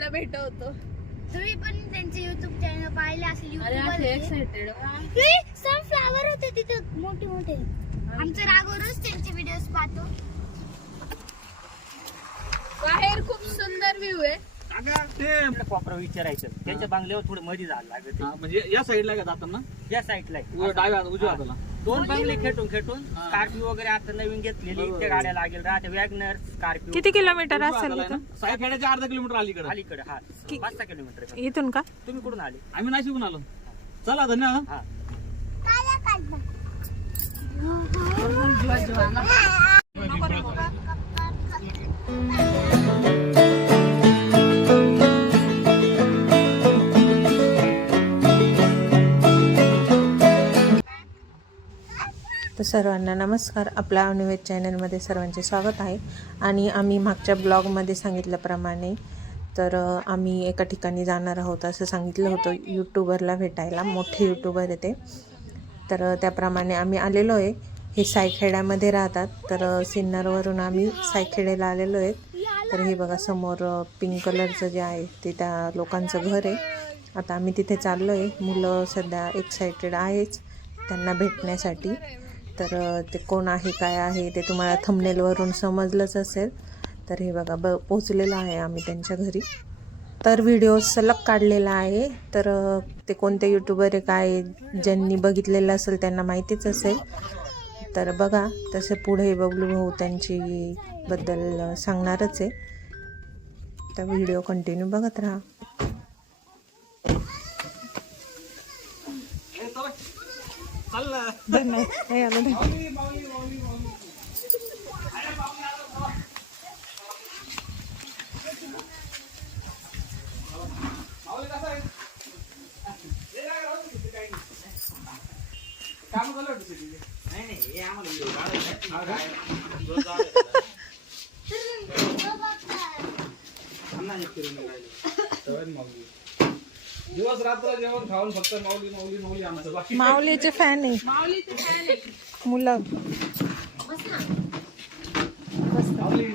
लोकांना भेटवतो. तुम्ही पण त्यांचे युट्यूब चॅनल पाहिले असेल अरे युट्यूब असे एक्साइटेड सनफ्लावर होते तिथे मोठे मोठे. आमच्या रागवरच त्यांचे व्हिडिओ पाहतो. बाहेर खूप सुंदर व्ह्यू आहे. ते कॉपर विचारायचं. त्यांच्या बांगल्यावर थोडं मध्ये झालं लागत. हा, म्हणजे या साईडला का जाताना? या साईडला उजव्या- डाव्या हात- उजव्या हाताला. दोन बंगले खेटून खेटून हा. स्कॉर्पिओ वगैरे आता नवीन घेतलेली बरोबर. त्या गाड्या लागेल. राहते वॅगनर स्कॉर्पिओ. किती किलोमीटर उजव्या असेल हाताला आहे इथून ना? सायखेड्याच्या अर्धा किलोमीटर अलीकडे. अलीकडे हा. पाच सहा किलोमीटर आहे. इथून का? तुम्ही कुठून आले? आम्ही नाशिकून आलो. चला धन्यवाद. हा. सर्वांना नमस्कार. आपल्या अनिवेद चॅनलमध्ये सर्वांचे स्वागत आहे. आणि आम्ही मागच्या ब्लॉगमध्ये सांगितल्याप्रमाणे तर आम्ही एका ठिकाणी जाणार आहोत असं सांगितलं होतं. यूट्यूबरला भेटायला. मोठे यूट्यूबर येते तर त्याप्रमाणे आम्ही आलेलो आहे. हे सायखेड्यामध्ये राहतात. तर सिन्नरवरून आम्ही सायखेड्याला आलेलो आहेत तर हे बघा समोर पिंक कलरचं जे आहे ते त्या लोकांचं घर आहे. आता आम्ही तिथे चाललो आहे मुलं सध्या एक्सायटेड आहेच त्यांना भेटण्यासाठी. तर ते कोण आहे काय आहे ते तुम्हाला थंबनेलवरून समजलंच असेल. तर हे बघा ब पोचलेलो आहे आम्ही त्यांच्या घरी. तर व्हिडिओ सलग काढलेला आहे. तर ते कोणते यूट्यूबर आहे काय ज्यांनी बघितलेलं असेल त्यांना माहितीच असेल. तर बघा तसे पुढे बबलू भाऊ त्यांची बद्दल सांगणारच आहे. तर व्हिडिओ कंटिन्यू बघत राहा. नाही दिवस रात्र जेवण खाऊन फक्त माऊली माऊली माऊली आणायचं बाकी माऊलीचे फॅन आहे. माऊलीचे fan आहे. मुलं. माऊली.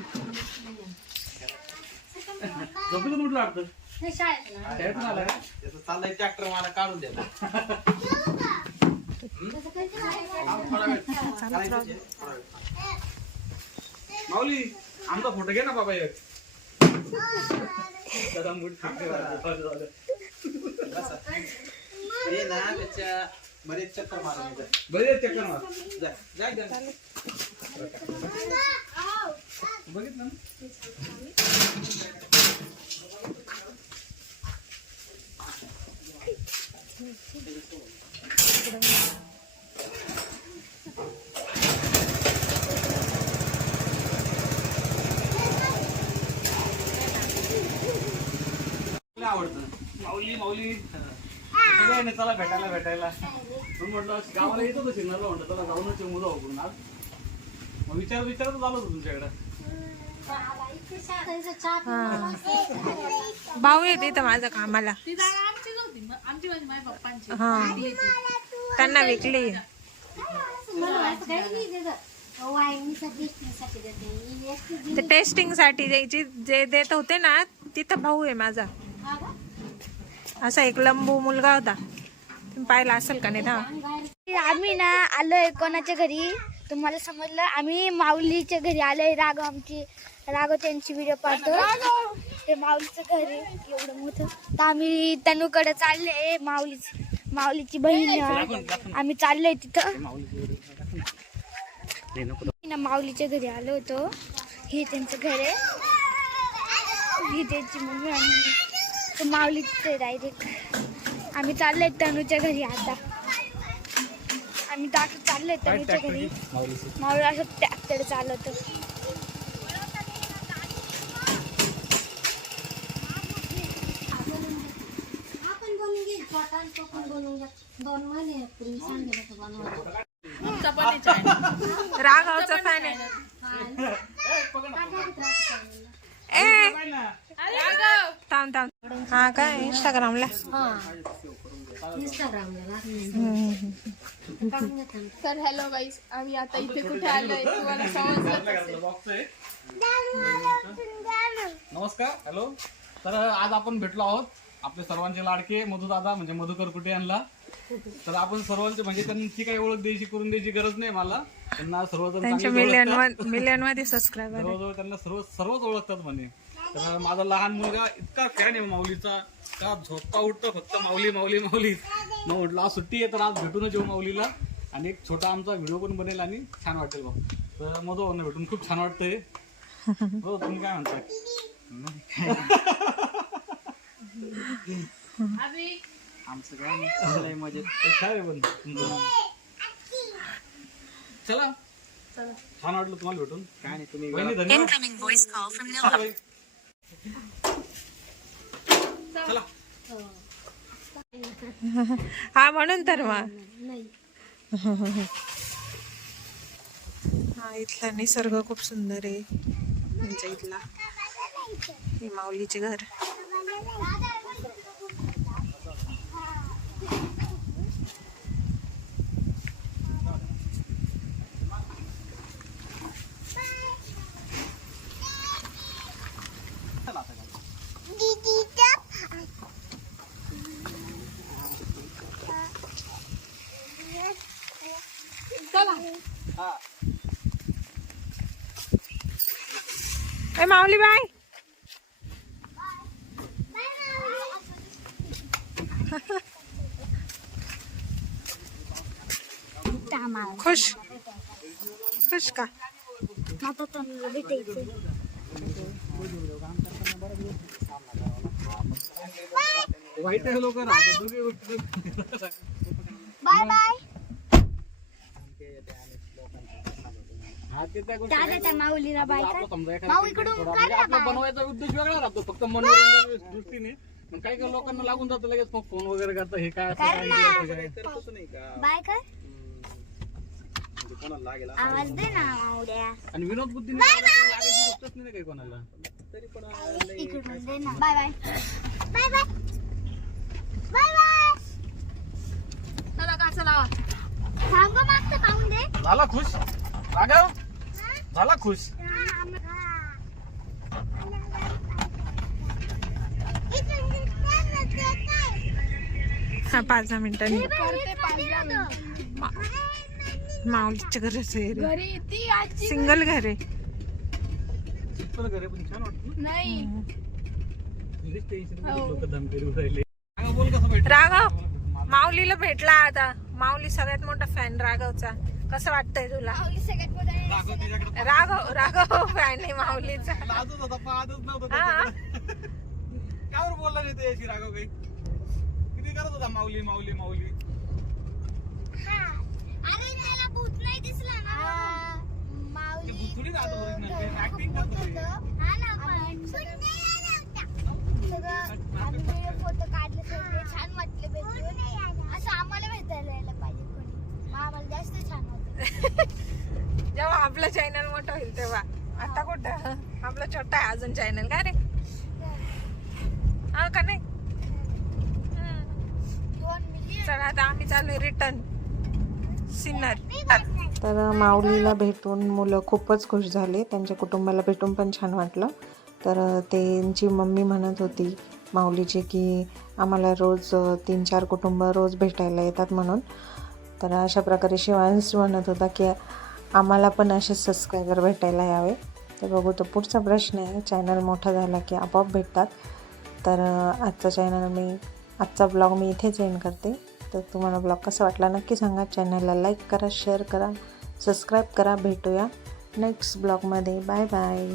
झोपेतून उठलं वाटतं? शाळेत ना. शाळेतून आलाय का? त्याचं चाललंय ट्रॅक्टर मला काढून द्या माऊली आमचा फोटो घे ना बाबा एक जरा मूठ फिरते बरं झालं. हे ना त्याच्या मध्ये चक्कर मारून जा. बरे आहेत चक्कर मार जा जा जा. बघितलं ना माऊली माऊली. सगळ्यांनी चला भेटायला भेटायला. म्हणून म्हटलं गावाला येत होतं सिग्नलला म्हटलं चला जाऊनच येऊ मुलं करून आज. मग विचार होतो तुमच्याकडे. भाऊ येते इथं माझं कामाला. ती जागा आमचीच होती म- आमची म्हणजे माझ्या पप्पांची. हा. त्यांना विकली. ते टेस्टिंगसाठी द्यायची जे देत होते ना तिथं भाऊ आहे माझा. असा एक लंबू मुलगा होता. तुम्ही पाहिला असेल का नाही आम्ही ना आलोय कोणाच्या घरी? तुम्हाला समजलं? आम्ही माऊलीच्या घरी आलोय. राघव आमची राघव त्यांची व्हिडिओ पाहतो. ते माऊलीचं घर आहे. एवढं मोठं. तर आम्ही तनुकडे चालले माऊलीची माऊलीची बहीण. आम्ही चाललोय तिथं. ना माऊलीच्या घरी आलो होतो. हे त्यांचं घर आहे. ही त्यांची मम्मी आणि तो माऊलीचं डायरेक्ट आम्ही चाललोय तनूच्या घरी आता. आम्ही दाखल चाललोय तनूच्या घरी. माऊली असं ट्रॅक्टर चालवतो. राघवचा फॅन आहे ए राघव, थांब थांब हा. काय इंस्टाग्रामला. तर हॅलो गाईस आम्ही आता इथे कुठे आलोय तुम्हाला नमस्कार हॅलो तर आज आपण भेटलो आहोत आपले सर्वांचे लाडके मधुदादा म्हणजे मधुकर कुठे यांना. तर आपण सर्वांचे म्हणजे त्यांची काही ओळख द्यायची करून द्यायची गरज नाही मला. त्यांना सर्वजण त्यांच्या मिलियनमध्ये सबस्क्रायबर त्यांना सर्व सर्वच ओळखतात म्हणे. तर माझा लहान मुलगा इतका फॅन आहे माऊलीचा. का झोपता उठतो फक्त माऊली माऊली माऊली. मग म्हटलं आज सुट्टी आहे तर आज भेटूनच येऊ माऊलीला. आणि एक छोटा आमचा व्हिडिओ पण बनेल आणि छान वाटेल भाऊ तर मधो भेटून खूप छान वाटतंय. हो तुम्ही काय म्हणताय आम्ही आमचं काय मजेत. काय पण. तुमचं? चला. छान वाटलं तुम्हाला भेटून. काय नाही तुम्ही हा म्हणून तर मग. हा इथला निसर्ग खूप सुंदर आहे. म्हणजे इथला. हे माऊलीचे घर. ए माऊली बाय खुश खुश का वाईट लोक बाय बाय दादा त्या माऊलीला बाय आपलं समजा एखादा माऊ content इकडून थोडा कर ना आपला बाय. बनवायचा उद्देश वेगळा राहतो फक्त मनोरंजन दृष्टीने. पण काही काही लोकांना लागून जातं लगेच मग फोन वगैरे करतं हे काय असं कर काय, ना. हे असं काय. तर तसं नाही का? बाय कर. म्हणजे कोणाला लागेल असं आवाज दे ना माऊल्या. आणि विनोद बुद्धीने लागायची लागायची गोष्टच नाही काही कोणाला. तरी पण अं, लई इकडून दे ना. Bye bye. Bye bye. Bye bye. चला काचा लावा. थांब मागचं पाहून दे. झाला खुश? राघव झाला खुश? हा पाच दहा मिनिटांनी माऊलीच्या घराचं आहे रे. घरी ती आजी सिंगल घर. आहे. चल घरी पण छान वाटतं. नाही. तुझीच टेन्शन लोक धमकी राहिले राघव, बोल कसं भेटलं? राघव माऊलीला भेटला आता. माऊली सगळ्यात मोठा फॅन राघवचा. कसं वाटतंय तुला? राघव राघव राघव फॅन आहे माऊलीचा हा. कावर बोलला नाही ते याशी राघव काही? किती करत होता माऊली माऊली माऊली? अरे त्याला भूत नाही दिसला ना ते माऊली करतो. हा ना पण सगळं आम्ही फोटो काढले सगळे छान वाटले असं आम्हाला भेटायला यायला पाहिजे कोणी मग आम्हाला जास्त छान वाटत जेव्हा आपलं चॅनल मोठं होईल तेव्हा. आता कुठं? आपला छोटा आहे अजून चॅनल काय रे? हा का नाही? चला आता आम्ही चालू रिटर्न सिन्नर तर माऊलीला भेटून मुलं खूपच खुश झाले. त्यांच्या कुटुंबाला भेटून पण छान वाटलं. तर त्यांची मम्मी म्हणत होती माऊलीची की आम्हाला रोज तीन चार कुटुंब रोज भेटायला येतात म्हणून. तर अशा प्रकारे शिवांश म्हणत होता की आम्हाला पण असे सबस्क्रायबर भेटायला यावे. तर बघू तो पुढचा प्रश्न आहे. चॅनल मोठा झाला की आपोआप भेटतात. तर आजचा चॅनल मी आजचा ब्लॉग मी इथेच एंड करते. तर तुम्हाला ब्लॉग कसा वाटला नक्की सांगा. चॅनलला लाईक करा शेअर करा सबस्क्राईब करा. भेटूया नेक्स्ट ब्लॉगमध्ये बाय बाय